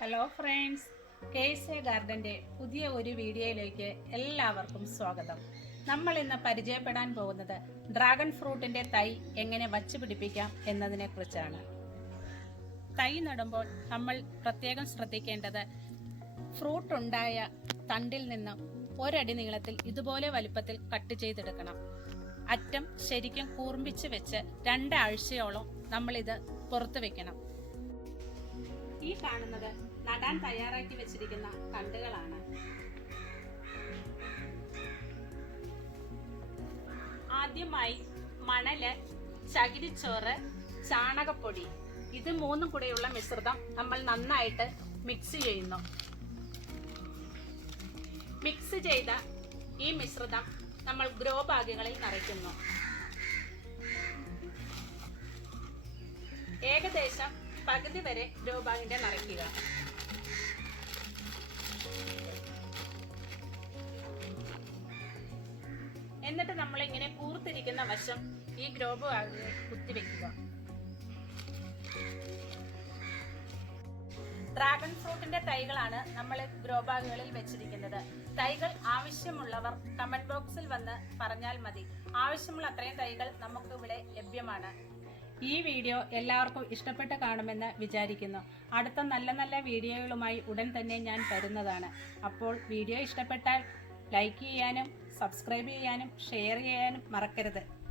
Hello friends കേസ് എ ഗാർഡന്റെ പുതിയ ഒരു വീഡിയോയിലേക്ക് എല്ലാവർക്കും സ്വാഗതം. നമ്മൾ ഇന്ന് പരിചയപ്പെടാൻ പോകുന്നത് ഡ്രാഗൺ ഫ്രൂട്ടിന്റെ തൈ എങ്ങനെ വച്ചു പിടിപ്പിക്കാം എന്നതിനെ കുറിച്ചാണ് തൈ നടുമ്പോൾ നമ്മൾ പ്രത്യേകം ശ്രദ്ധിക്കേണ്ടത് ഫ്രൂട്ട് ഉണ്ടായ തണ്ടിൽ നിന്ന് ഒരടി നീളത്തിൽ ഇതുപോലെ വലുപ്പത്തിൽ കട്ട് ചെയ്തെടുക്കണം. അറ്റം ശരിക്കും കൂർമ്പിച്ച് വെച്ച് രണ്ടാഴ്ചയോളം നമ്മളിത് പുറത്ത് വെക്കണം. ഈ കാണുന്നത് നടാൻ തയ്യാറാക്കി വെച്ചിരിക്കുന്ന കണ്ടുകളാണ് ആദ്യമായി മണൽ ചകിരിച്ചോറ് ചാണകപ്പൊടി ഇത് മൂന്നും കൂടെയുള്ള മിശ്രിതം നമ്മൾ നന്നായിട്ട് മിക്സ് ചെയ്യുന്നു. മിക്സ് ചെയ്ത ഈ മിശ്രിതം നമ്മൾ ഗ്രോ ഭാഗങ്ങളിൽ നിറയ്ക്കുന്നു. ഏകദേശം പകുതി വരെ ഗ്രോ ബാഗിന്റെ നിറയ്ക്കുക. എന്നിട്ട് നമ്മൾ ഇങ്ങനെ കൂർത്തിരിക്കുന്ന വശം ഈ ഗ്രോബ് ആകെ കുത്തിവെക്കുക ഡ്രാഗൺ ഫ്രൂട്ടിന്റെ തൈകളാണ് നമ്മൾ ഗ്രോ ബാഗുകളിൽ വെച്ചിരിക്കുന്നത്. തൈകൾ ആവശ്യമുള്ളവർ കമന്റ് ബോക്സിൽ വന്ന് പറഞ്ഞാൽ മതി. ആവശ്യമുള്ള അത്രയും തൈകൾ നമുക്ക് ഇവിടെ ലഭ്യമാണ്. ഈ വീഡിയോ എല്ലാവർക്കും ഇഷ്ടപ്പെട്ട് കാണുമെന്ന് വിചാരിക്കുന്നു. അടുത്ത നല്ല നല്ല വീഡിയോകളുമായി ഉടൻ തന്നെ ഞാൻ വരുന്നതാണ്. അപ്പോൾ വീഡിയോ ഇഷ്ടപ്പെട്ടാൽ ലൈക്ക് ചെയ്യാനും സബ്സ്ക്രൈബ് ചെയ്യാനും ഷെയർ ചെയ്യാനും മറക്കരുത്.